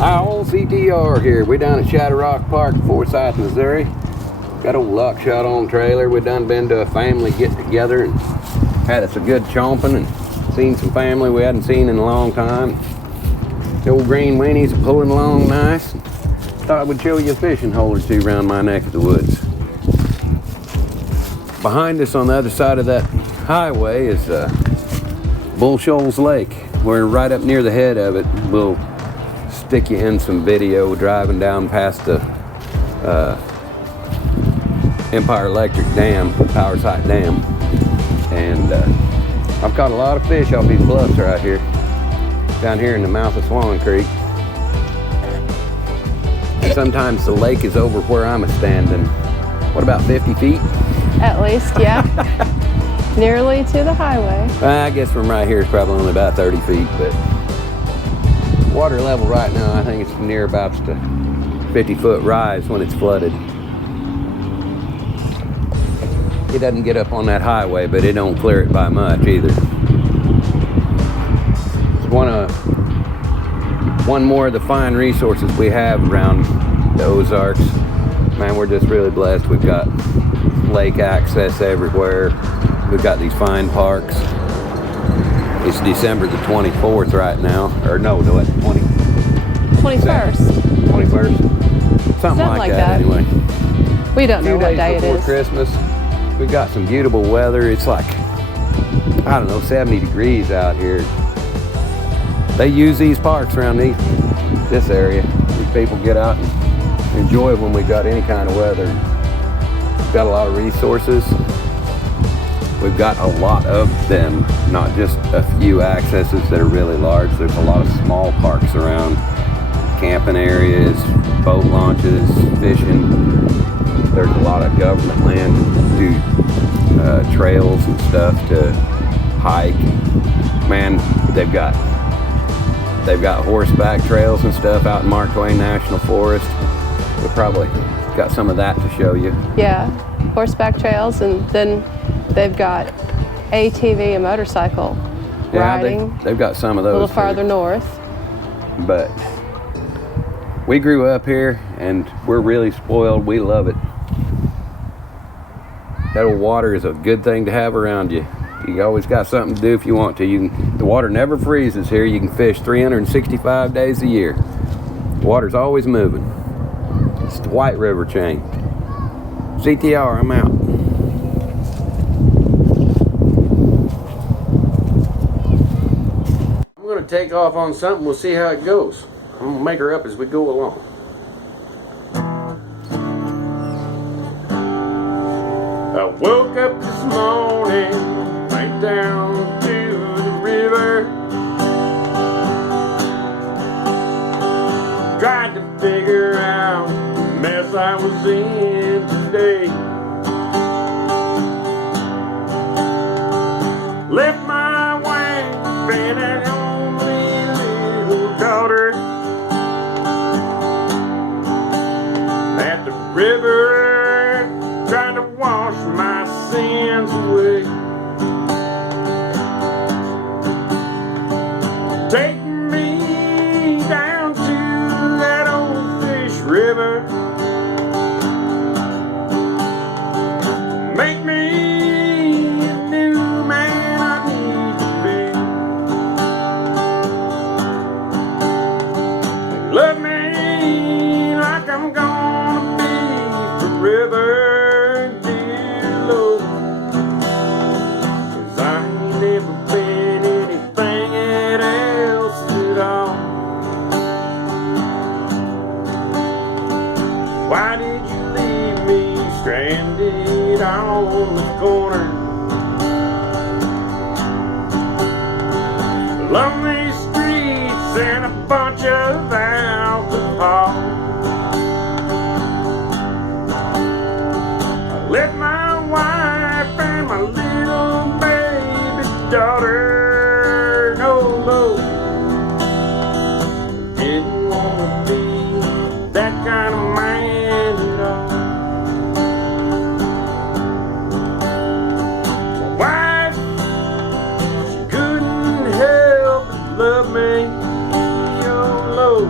Hi, old CTR here. We're down at Shadow Rock Park, Forsyth, Missouri. Got old LUCKSHOT on trailer. We done been to a family get together and had us a good chomping and seen some family we hadn't seen in a long time. The old Green Weenies are pulling along nice. Thought I would show you a fishing hole or two around my neck of the woods. Behind us on the other side of that highway is Shoals Lake. We're right up near the head of it. We'll stick you in some video driving down past the Empire Electric Dam, Power Site Dam. And I've caught a lot of fish off these bluffs right here, down here in the mouth of Swan Creek. And sometimes the lake is over where I'm standing. What, about 50 feet? At least, yeah. Nearly to the highway. I guess from right here it's probably only about 30 feet, but water level right now, I think it's near about a 50-foot rise when it's flooded. It doesn't get up on that highway, but it don't clear it by much either. It's one more of the fine resources we have around the Ozarks. Man, we're just really blessed. We've got lake access everywhere. We've got these fine parks. It's December the 24th right now, or no, the 21st. 21st? Something like that anyway. We don't know what day it is. Before Christmas, we've got some beautiful weather. It's like, I don't know, 70 degrees out here. They use these parks around this area. These people get out and enjoy when we got any kind of weather. We've got a lot of resources. We've got a lot of them, not just a few accesses that are really large. There's a lot of small parks around, camping areas, boat launches, fishing. There's a lot of government land to do trails and stuff to hike. Man, they've got horseback trails and stuff out in Mark Twain National Forest. We probably got some of that to show you. Yeah, horseback trails, and then they've got ATV and motorcycle riding. They've got some of those a little too. farther north. But we grew up here and we're really spoiled. We love it. That old water is a good thing to have around you. You always got something to do if you want to. The water never freezes here. You can fish 365 days a year. The water's always moving. It's the White River chain. CTR, I'm out. I'm gonna take off on something. We'll see how it goes. I'm gonna make her up as we go along. I woke up this morning, went down to the river, tried to figure out the mess I was in today. Left my wife and an only little daughter at the river, trying to wash my sins away. Take me down to that old fish river, make me a new man I need to be. Love me like I'm gonna be forever. Why did you leave me stranded on the corner? Lonely streets and a bunch of alcohol. I left my wife and my little baby daughter no low. Didn't want to be that kind of man at all. My wife, she couldn't help but love me, oh Lord.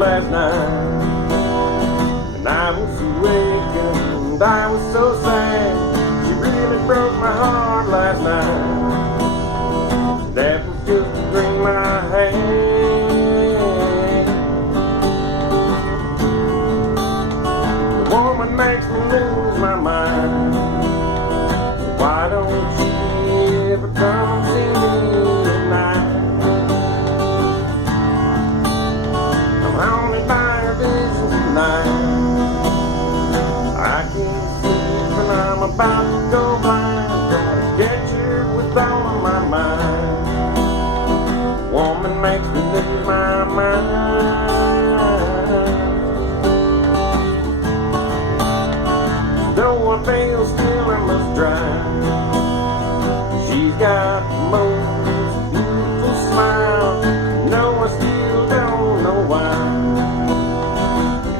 last night, and I was awake and I was so sad. She really broke my heart last night. That was just to bring my hand. The woman makes me lose my mind. Why don't you ever come and see me tonight? I'm haunted by your vision tonight. I can't sleep and I'm about to go blind. Gotta get you with all of my mind. Woman makes me lose my mind. Though I feel still I must drive. She's got the most beautiful smile. No, I still don't know why.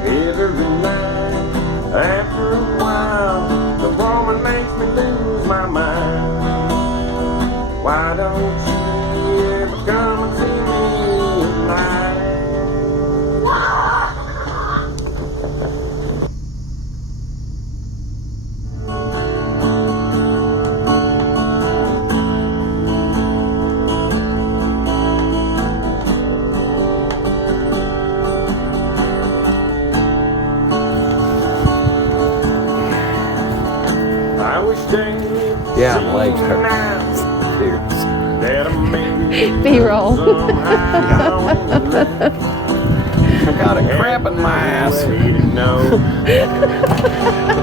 Every night, after a while, the woman makes me lose my mind. Why don't you ever come and see me tonight? I wish they Yeah, my legs hurt. Serious. that I made B-roll. somehow. I got a cramp in my ass. The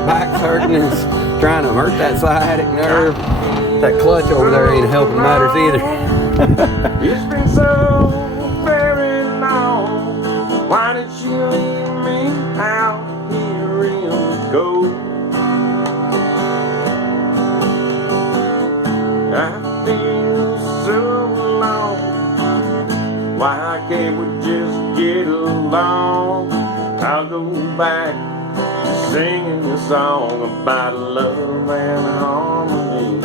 back's hurting. It's trying to hurt that sciatic nerve. That clutch over there ain't helping matters either. It's been so very long. Why did she leave me out here in the cold? I feel so alone. Why can't we just get along? I'll go back to singing a song about love and harmony.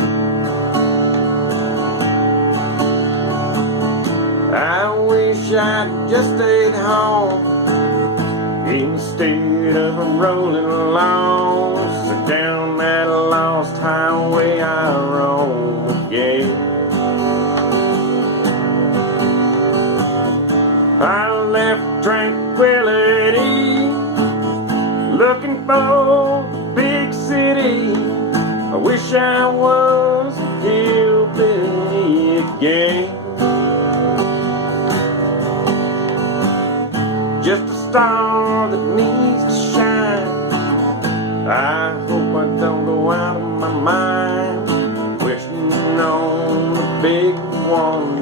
I wish I'd just stayed home instead of rolling along. So down that lost highway I roam again. I left tranquility, looking for the big city. I wish I was a hillbilly again. Just a star that needs to shine. I hope I don't go out of my mind, wishing on the big one